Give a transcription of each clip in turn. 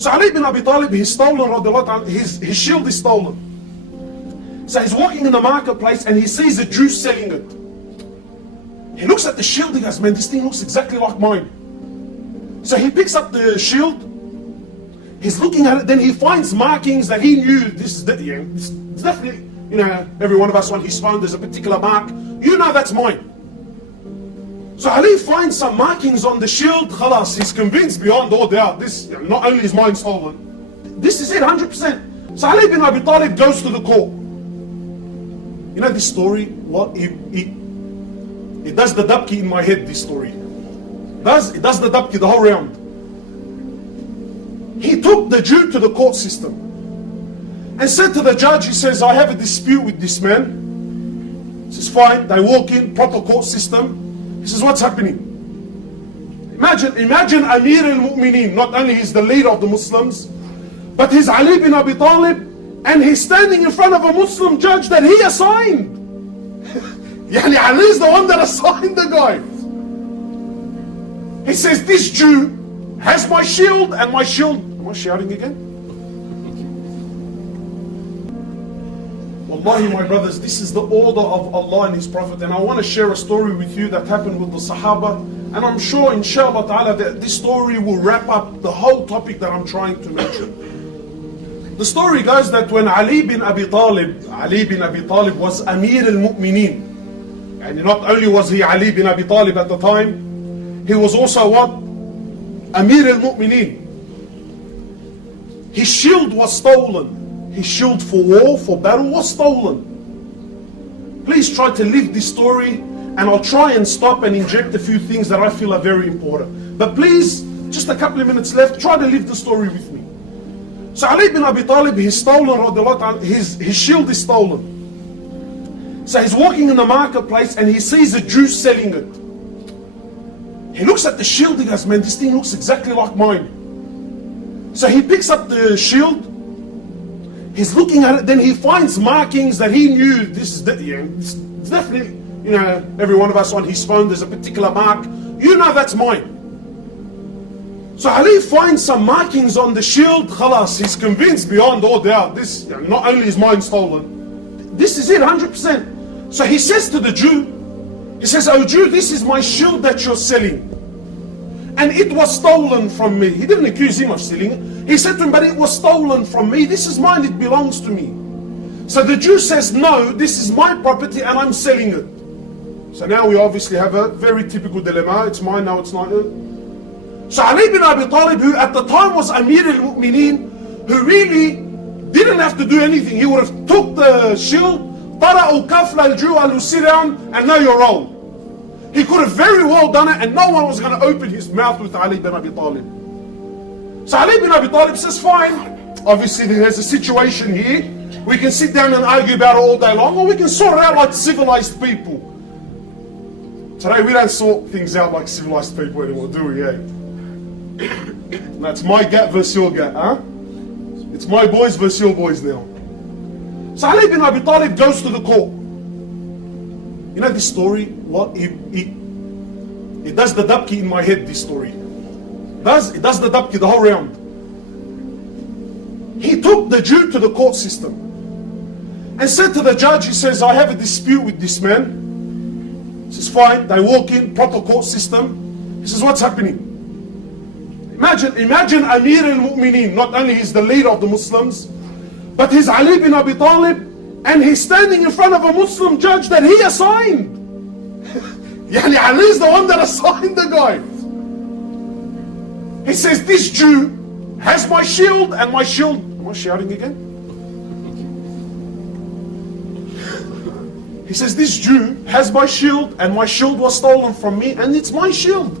So Ali bin Abi Talib, he's stolen, his shield is stolen. So he's walking in the marketplace and he sees a Jew selling it. He looks at the shield, he goes, man, this thing looks exactly like mine. So he picks up the shield, he's looking at it, then he finds markings that he knew, this is definitely, every one of us on his phone, there's a particular mark, that's mine. So Ali finds some markings on the shield, khalas, he's convinced beyond all doubt, this, not only is mine stolen, this is it, 100%. So Ali bin Abi Talib goes to the court. This story, it does the dabki in my head, this story. It does the dabki the whole round. He took the Jew to the court system and said to the judge, he says, I have a dispute with this man. He says, fine, they walk in, proper court system. He says, what's happening? Imagine Amir al-Mu'mineen, not only he's the leader of the Muslims, but he's Ali bin Abi Talib, and he's standing in front of a Muslim judge that he assigned. Ali is the one that assigned the guy. He says, this Jew has my shield and my shield. Am I shouting again? Wallahi, my brothers, this is the order of Allah and His Prophet, and I want to share a story with you that happened with the Sahaba, and I'm sure inshallah ta'ala that this story will wrap up the whole topic that I'm trying to mention. The story goes that when Ali bin Abi Talib was Amir al-Mu'mineen, and not only was he Ali bin Abi Talib at the time, he was also what? Amir al-Mu'mineen. His shield was stolen. His shield for war, for battle was stolen. Please try to live this story, and I'll try and stop and inject a few things that I feel are very important. But please, just a couple of minutes left, try to live the story with me. So Ali bin Abi Talib, he's stolen, his shield is stolen. So he's walking in the marketplace and he sees a Jew selling it. He looks at the shield, he goes, man, this thing looks exactly like mine. So he picks up the shield, he's looking at it, then he finds markings that he knew, this is definitely, every one of us on his phone, there's a particular mark, that's mine. So Ali finds some markings on the shield, khalas, he's convinced beyond all doubt, this, not only is mine stolen, this is it, 100%. So he says to the Jew, he says, oh Jew, this is my shield that you're selling. And it was stolen from me. He didn't accuse him of stealing it. He said to him, but it was stolen from me. This is mine, it belongs to me. So the Jew says, no, this is my property and I'm selling it. So now we obviously have a very typical dilemma. It's mine, now it's not. So Ali bin Abi Talib, who at the time was Amir al-Mu'mineen, who really didn't have to do anything. He would have took the shield, Tara'u kafla al-Jew, and sit down and know your role. He could have very well done it and no one was going to open his mouth with Ali bin Abi Talib. So Ali bin Abi Talib says, fine, obviously there's a situation here. We can sit down and argue about it all day long, or we can sort it out like civilized people. Today we don't sort things out like civilized people anymore, do we? That's my gap versus your gap, huh? It's my boys versus your boys now. So Ali bin Abi Talib goes to the court. This story, it does the dabki in my head, this story. It does the dabki the whole round. He took the Jew to the court system and said to the judge, he says, I have a dispute with this man. He says, fine, they walk in, proper court system. He says, what's happening? Imagine Amir al-Mu'mineen, not only he's the leader of the Muslims, but he's Ali bin Abi Talib, and he's standing in front of a Muslim judge that he assigned. Ali is the one that assigned the guy. He says, this Jew has my shield and my shield. Am I shouting again? He says, this Jew has my shield and my shield was stolen from me and it's my shield.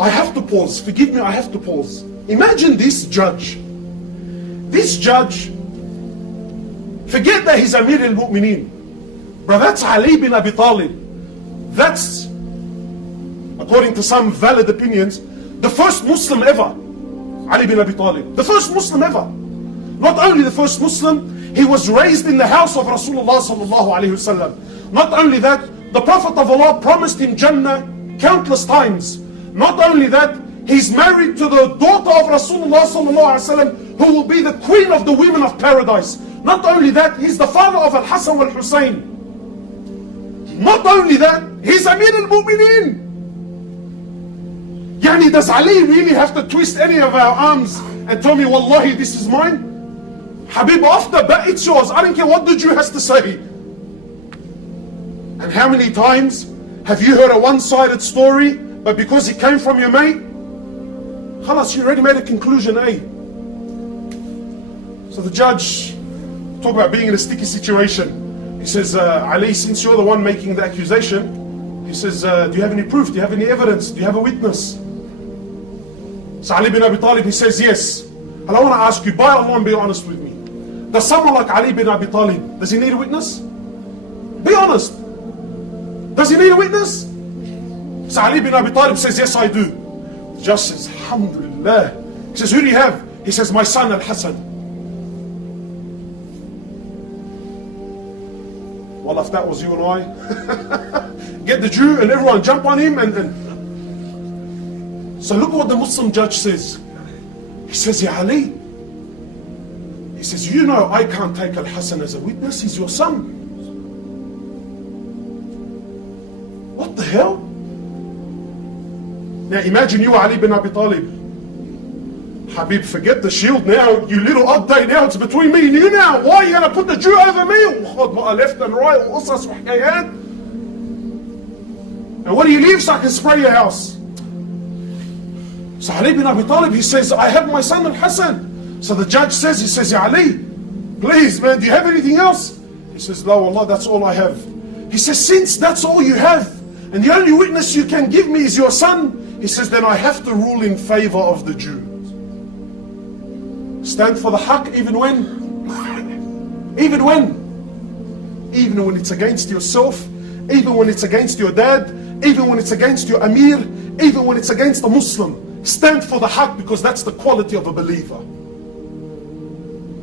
I have to pause. Forgive me, I have to pause. Imagine this judge. This judge, forget that he's Amir al-Mu'mineen. But that's Ali bin Abi Talib. That's, according to some valid opinions, the first Muslim ever. Ali bin Abi Talib. The first Muslim ever. Not only the first Muslim, he was raised in the house of Rasulullah sallallahu alayhi wasallam. Not only that, the Prophet of Allah promised him Jannah countless times. Not only that, He's married to the daughter of Rasulullah sallallahu alaihi wasallam, who will be the queen of the women of paradise. Not only that, he's the father of Al-Hasan wal-Hussein. Not only that, he's Amir al-Mu'mineen. Yani, does Ali really have to twist any of our arms and tell me, Wallahi, this is mine? Habib, after that, it's yours. I don't care what the Jew has to say. And how many times have you heard a one-sided story, but because it came from your mate, khalas, you already made a conclusion, eh? So the judge, talk about being in a sticky situation. He says, Ali, since you're the one making the accusation, he says, do you have any proof? Do you have any evidence? Do you have a witness? So Ali bin Abi Talib, he says, yes. And I want to ask you, by Allah, and be honest with me. Does someone like Ali bin Abi Talib, does he need a witness? Be honest. Does he need a witness? So Ali bin Abi Talib says, yes, I do. The judge says, Alhamdulillah. He says, who do you have? He says, my son Al-Hasan. Well, if that was you and I, get the Jew and everyone jump on him and so look what the Muslim judge says. He says, Ya Ali, he says, you know I can't take Al-Hasan as a witness, he's your son. What the hell? Now imagine you Ali bin Abi Talib. Habib, forget the shield now, you little update now, it's between me and you now. Why are you going to put the Jew over me? Left and right, and what do you leave so I can spray your house? So Ali bin Abi Talib, he says, I have my son Al-Hasan. So the judge says, he says, Ya Ali, please man, do you have anything else? He says, no, Allah, that's all I have. He says, since that's all you have, and the only witness you can give me is your son, he says, then I have to rule in favor of the Jew. Stand for the haqq even when? Even when it's against yourself, even when it's against your dad, even when it's against your Amir, even when it's against a Muslim. Stand for the haqq, because that's the quality of a believer.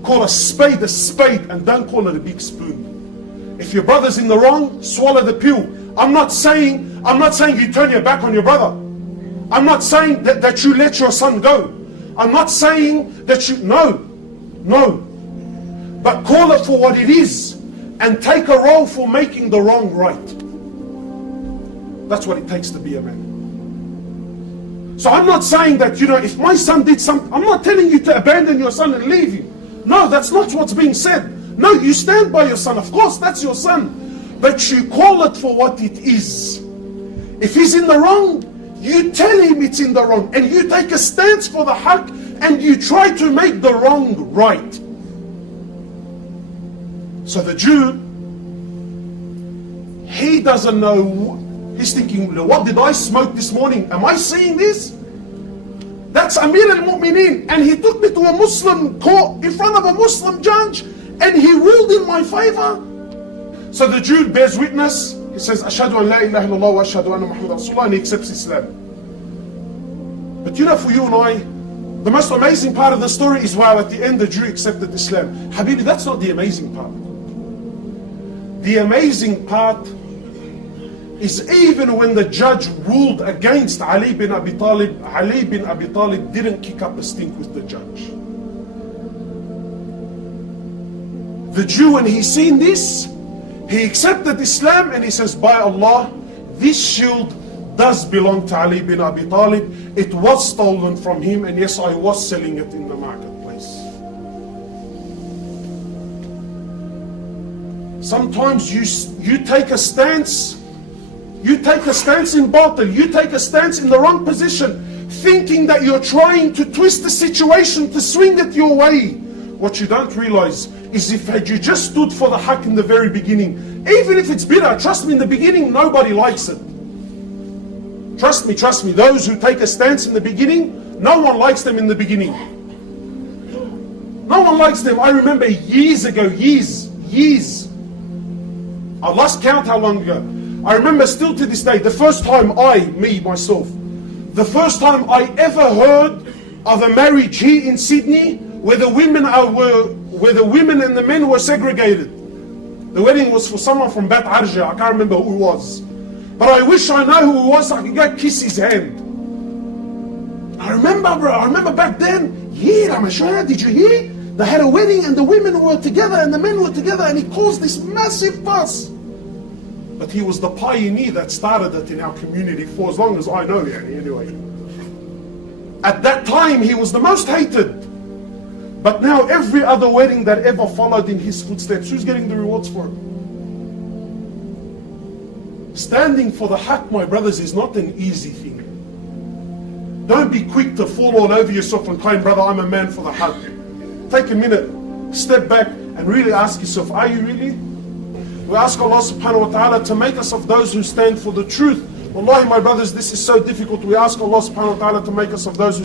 Call a spade and don't call it a big spoon. If your brother's in the wrong, swallow the pill. I'm not saying you turn your back on your brother. I'm not saying that you let your son go. I'm not saying that you, no. But call it for what it is and take a role for making the wrong right. That's what it takes to be a man. So I'm not saying that, if my son did something, I'm not telling you to abandon your son and leave him. No, that's not what's being said. No, you stand by your son. Of course, that's your son. But you call it for what it is. If he's in the wrong, you tell him it's in the wrong. And you take a stance for the haqq and you try to make the wrong right. So the Jew, he doesn't know. He's thinking, what did I smoke this morning? Am I seeing this? That's Amir al-Mu'mineen. And he took me to a Muslim court in front of a Muslim judge and he ruled in my favor. So the Jew bears witness. He says, Ashhadu an la ilaha illallah wa ashhadu anna Muhammad Rasulullah, and he accepts Islam. But for you and I, the most amazing part of the story is, wow, at the end the Jew accepted Islam. Habibi, that's not the amazing part. The amazing part is even when the judge ruled against Ali bin Abi Talib didn't kick up a stink with the judge. The Jew, when he seen this, he accepted Islam and he says, by Allah, this shield does belong to Ali bin Abi Talib. It was stolen from him, and yes, I was selling it in the marketplace. Sometimes you take a stance. You take a stance in batil. You take a stance in the wrong position, thinking that you're trying to twist the situation to swing it your way. What you don't realize is, had you just stood for the haqq in the very beginning, even if it's bitter, trust me, in the beginning nobody likes it. Trust me, those who take a stance in the beginning, no one likes them in the beginning. No one likes them. I remember years ago, years. I lost count how long ago. I remember still to this day, the first time the first time I ever heard of a marriage here in Sydney where the women and the men were segregated. The wedding was for someone from Bat Arja. I can't remember who it was. But I wish I know who it was so I could go kiss his hand. remember back then, did you hear? They had a wedding and the women were together and the men were together, and he caused this massive fuss. But he was the pioneer that started it in our community for as long as I know, anyway. At that time, he was the most hated. But now every other wedding that ever followed in his footsteps, who's getting the rewards for it? Standing for the haqq, my brothers, is not an easy thing. Don't be quick to fall all over yourself and claim, brother, I'm a man for the haqq. Take a minute, step back and really ask yourself, are you really? We ask Allah subhanahu wa ta'ala to make us of those who stand for the truth. Wallahi, my brothers, this is so difficult. We ask Allah subhanahu wa ta'ala to make us of those who